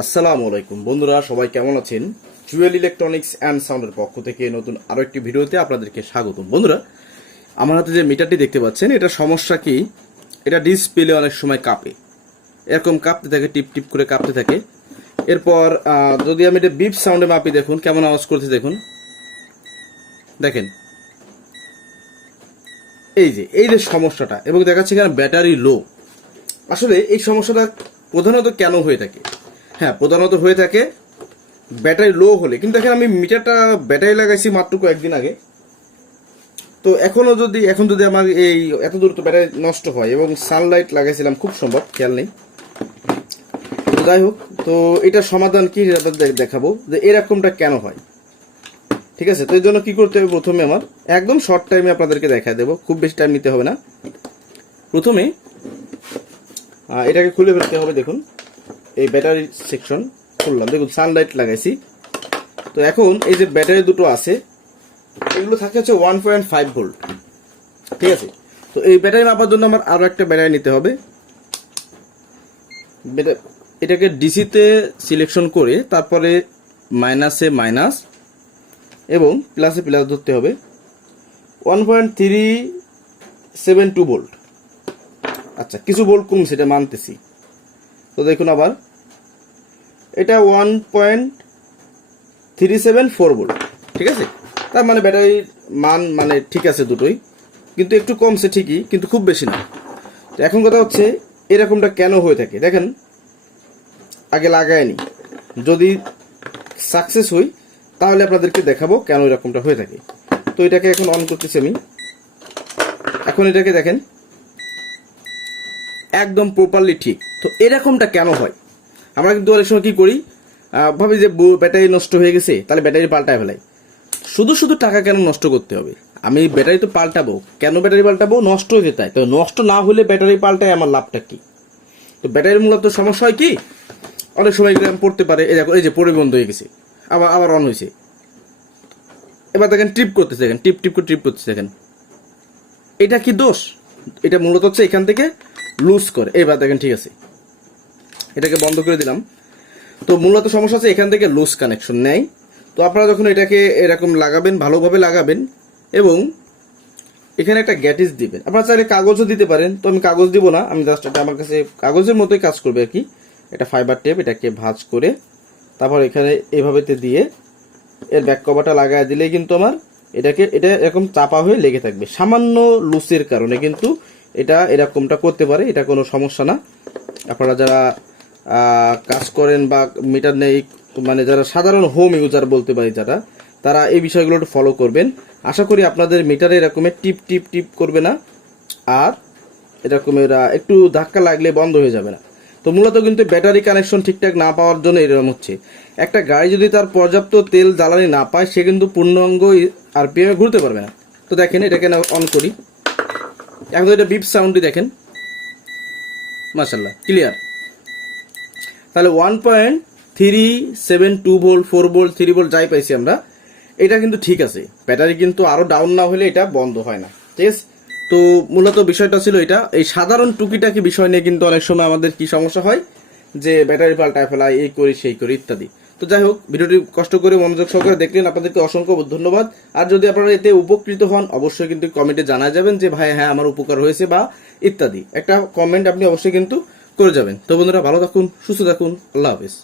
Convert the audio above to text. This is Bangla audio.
আসসালামু আলাইকুম বন্ধুরা, সবাই কেমন আছেন? জুয়েল ইলেকট্রনিক্স অ্যান্ড সাউন্ডের পক্ষ থেকে নতুন আরো একটি ভিডিওতে আপনাদেরকে স্বাগতম। বন্ধুরা, আমার হাতে যে মিটারটি দেখতে পাচ্ছেন, এটা সমস্যা কি? এটা ডিসপ্লে অনেক সময় কাঁপে, এরকম কাঁপতে থাকে, টিপ টিপ করে কাঁপতে থাকে। এরপর যদি আমি এটা বিপ সাউন্ডে মাপি, দেখুন কেমন আওয়াজ করতে, দেখুন, দেখেন এই যে সমস্যাটা, এবং দেখাচ্ছে এখানে ব্যাটারি লো। আসলে এই সমস্যাটা প্রধানত কেন হয়ে থাকে? হ্যাঁ, প্রধানত হয়ে থাকে ব্যাটারি লো হলে। কিন্তু দেখেন, আমি মিটারটা ব্যাটারি লাগাইছি মাত্র কয়েকদিন আগে, তো এখন যদি আমার এই এত দূর তো ব্যাটারি নষ্ট হয়, এবং সানলাইট লাগাইছিলাম খুব সম্ভব, খেয়াল নেই। তো যাই হোক, তো এটার সমাধান কি দেখাবো যে এরকমটা কেন হয়। ঠিক আছে, তো এই জন্য কি করতে হবে? প্রথমে আমার একদম শর্ট টাইমে আপনাদেরকে দেখা দেবো, খুব বেশি টাইম নিতে হবে না। প্রথমে এটাকে খুলে ফেলতে হবে। দেখুন, এই ব্যাটারি সেকশন খুললাম, দেখুন সানলাইট লাগাইছি। তো এখন এই যে ব্যাটারি দুটো আছে, এগুলো থাকে হচ্ছে 1.5 ভোল্ট। ঠিক আছে, তো এই ব্যাটারি মাপার জন্য আমার আরো একটা ব্যাটারি নিতে হবে। এটাকে ডিসিতে সিলেকশন করে তারপরে মাইনাসে মাইনাস এবং প্লাসে প্লাস ধরতে হবে। 1.372 ভোল্ট। আচ্ছা, কিছু ভোল্ট কম, সেটা মানতেছি। তো দেখুন, আবার এটা 1.374 ভোল্ট। ঠিক আছে, তার মানে ব্যাটারির মান মানে ঠিক আছে দুটোই, কিন্তু একটু কমছে ঠিকই, কিন্তু খুব বেশি না। তো এখন কথা হচ্ছে এরকমটা কেন হয়ে থাকে। দেখেন, আগে লাগায়নি, যদি সাকসেস হই তাহলে আপনাদেরকে দেখাবো কেন এরকমটা হয়ে থাকে। তো এটাকে এখন অন করতেছি আমি। এখন এটাকে দেখেন, একদম প্রপারলি ঠিক। তো এরকমটা কেন হয়? আমরা কিন্তু অনেক সময় কি করি, ভাবি যে ব্যাটারি নষ্ট হয়ে গেছে, তাহলে ব্যাটারি পাল্টায় ফেলাই। শুধু শুধু টাকা কেন নষ্ট করতে হবে? আমি ব্যাটারি তো পাল্টাবো, কেন ব্যাটারি পাল্টাবো? নষ্ট হয়ে যেতে হয়। তো নষ্ট না হলে ব্যাটারি পাল্টায় আমার লাভটা কি? তো ব্যাটারির মূলত সমস্যা হয় কি, অনেক সময় পড়তে পারে। এই দেখো, এই যে পরে বন্ধ হয়ে গেছে, আবার আবার অন হয়েছে। এবার দেখেন ট্রিপ করতেছে, দেখেন টিপ টিপ করে ট্রিপ করতেছে। দেখেন, এটা কি দোষ? এটা মূলত হচ্ছে এখান থেকে লুজ করে। এবার দেখেন ঠিক আছে, এটাকে বন্ধ করে দিলাম। তো মূলত সমস্যা হচ্ছে এখান থেকে লুজ কানেকশন নেয়। তো আপনারা যখন এটাকে এরকম লাগাবেন, ভালোভাবে লাগাবেন, এবং এখানে একটা গ্যাটিস দিবেন। আপনারা চাইলে কাগজও দিতে পারেন, তো আমি কাগজ দিব না, আমি জাস্ট এটা আমার কাছে কাগজের মতোই কাজ করবে আর কি। এটা ফাইবার টেপ, এটাকে ভাঁজ করে তারপর এখানে এভাবেতে দিয়ে এর ব্যাক কভারটা লাগায় দিলেই কিন্তু আমার এটা এরকম চাপা হয়ে লেগে থাকবে। সামান্য লুসের কারণে কিন্তু এটা এরকমটা করতে পারে, এটা কোনো সমস্যা না। আপনারা যারা কাজ করেন বা মিটার নেই, মানে যারা সাধারণ হোম ইউজার বলতে পারি যারা, তারা এই বিষয়গুলো একটু ফলো করবেন। আশা করি আপনাদের মিটারে এরকমের টিপ টিপ টিপ করবে না, আর এরকমের একটু ধাক্কা লাগলে বন্ধ হয়ে যাবে না। তো মূলত কিন্তু ব্যাটারি কানেকশন ঠিকঠাক না পাওয়ার জন্য এরকম হচ্ছে। একটা গাড়ি যদি তার পর্যাপ্ত তেল জ্বালানি না পায়, সে কিন্তু পূর্ণাঙ্গ আরপিএমে ঘুরতে পারবে না। তো দেখেন, এটাকে না অন করি, এখন এটা বিপ সাউন্ডটি দেখেন, মাশাআল্লাহ ক্লিয়ার। তাহলে 1.372 ভোল্ট, 4 ভোল্ট, 3 ভোল্ট যাই পাইছি আমরা, এটা কিন্তু ঠিক আছে। ব্যাটারি কিন্তু আরো ডাউন না হলে এটা বন্ধ হয় না। ঠিক আছে, তো মূলত বিষয়টা ছিল এটা। এই সাধারণ টুকিটাকি বিষয় নিয়ে কিন্তু অনেক সময় আমাদের কি সমস্যা হয়, যে ব্যাটারি পাল্টায় ফেলা, এই করি সেই করি ইত্যাদি। তো যাই হোক, ভিডিওটি কষ্ট করে মনোযোগ সহকারে দেখলেন, আপনাদেরকে অসংখ্য ধন্যবাদ। আর যদি আপনারা এতে উপকৃত হন, অবশ্যই কিন্তু কমেন্টে জানা যাবেন যে ভাই হ্যাঁ আমার উপকার হয়েছে বা ইত্যাদি। একটা কমেন্ট আপনি অবশ্যই কিন্তু করে যাবেন। তো বন্ধুরা, ভালো থাকুন, সুস্থ থাকুন, আল্লাহ হাফেজ।